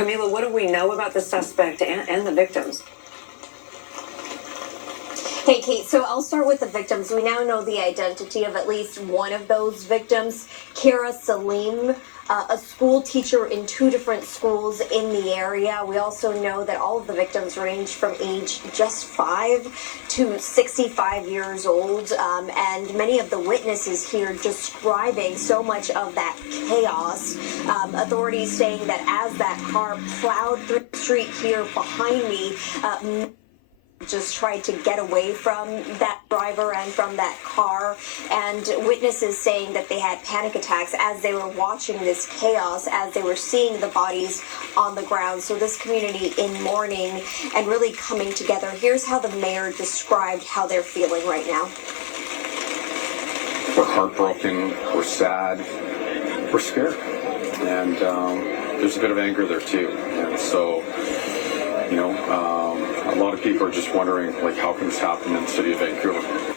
Camila, what do we know about the suspect and the victims? Hey, Kate, so I'll start with the victims. We now know the identity of at least one of those victims, Kira Salim, a school teacher in 2 different schools in the area. We also know that all of the victims range from age just 5 to 65 years old, and many of the witnesses here describing so much of that chaos. Authorities saying that as that car plowed through the street here behind me, just tried to get away from that driver and from that car, and witnesses saying that they had panic attacks as they were watching this chaos, as they were seeing the bodies on the ground. So this community in mourning and really coming together. Here's how the mayor described how they're feeling right now. We're heartbroken, we're sad, we're scared, and there's a bit of anger there too. And so, you know, a lot of people are just wondering, like, how can this happen in the city of Vancouver?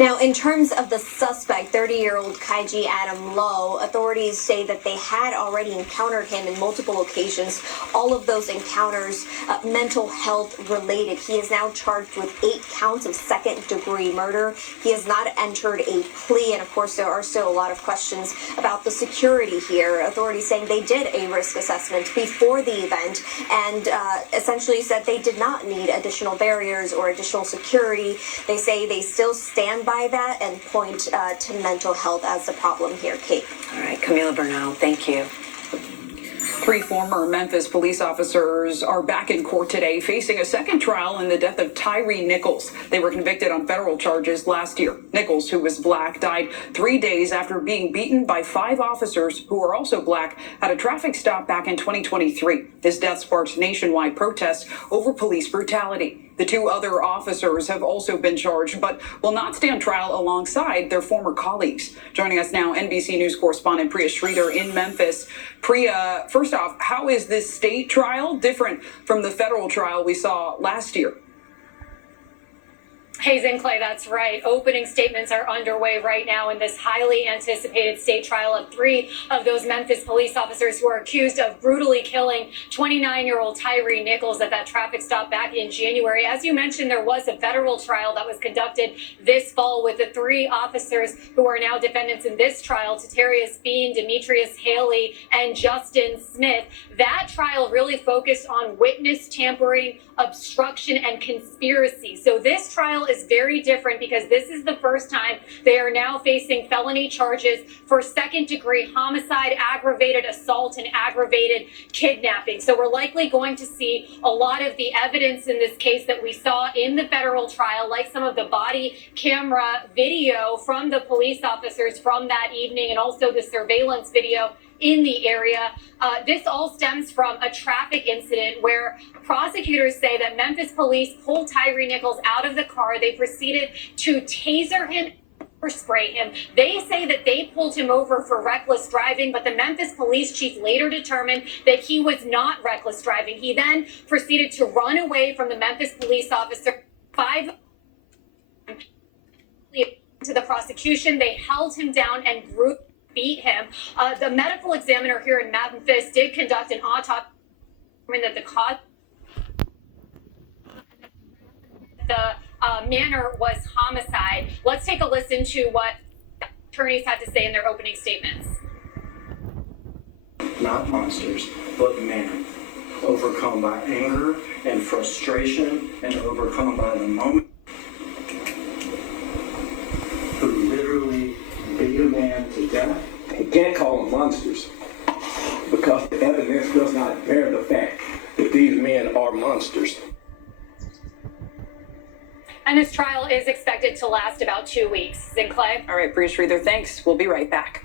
Now, in terms of the suspect, 30-year-old Kaiji Adam Lowe, authorities say that they had already encountered him in multiple occasions. All of those encounters mental health related. He is now charged with 8 counts of second-degree murder. He has not entered a plea, and of course there are still a lot of questions about the security here. Authorities saying they did a risk assessment before the event and essentially said they did not need additional barriers or additional security. They say they still stand by that and point to mental health as the problem here. Kate. All right, Camila Bernal, thank you. 3 former Memphis police officers are back in court today facing a second trial in the death of Tyree Nichols. They were convicted on federal charges last year. Nichols, who was black, died 3 days after being beaten by 5 officers who were also black at a traffic stop back in 2023. His death sparked nationwide protests over police brutality. The 2 other officers have also been charged, but will not stand trial alongside their former colleagues. Joining us now, NBC News correspondent Priya Sridhar in Memphis. Priya, first off, how is this state trial different from the federal trial we saw last year? Hey, Clay, that's right. Opening statements are underway right now in this highly anticipated state trial of 3 of those Memphis police officers who are accused of brutally killing 29-year-old Tyree Nichols at that traffic stop back in January. As you mentioned, there was a federal trial that was conducted this fall with the 3 officers who are now defendants in this trial, Tatarius Bean, Demetrius Haley, and Justin Smith. That trial really focused on witness tampering, obstruction, and conspiracy. So this trial is very different because this is the first time they are now facing felony charges for second-degree homicide, aggravated assault, and aggravated kidnapping. So we're likely going to see a lot of the evidence in this case that we saw in the federal trial, like some of the body camera video from the police officers from that evening and also the surveillance video in the area. This all stems from a traffic incident where prosecutors say that Memphis police pulled Tyree Nichols out of the car. They proceeded to taser him or spray him. They say that they pulled him over for reckless driving, but the Memphis police chief later determined that he was not reckless driving. He then proceeded to run away from the Memphis police officer. 5 to the prosecution, they held him down and beat him. The medical examiner here in Memphis did conduct an autopsy that the cause the manner was homicide. Let's take a listen to what attorneys had to say in their opening statements. Not monsters, but men, overcome by anger and frustration and overcome by the moment, who literally beat a man to death. You can't call them monsters because the evidence does not bear the fact that these men are monsters. And this trial is expected to last about 2 weeks. Clay? All right, Priya Sridhar, thanks. We'll be right back.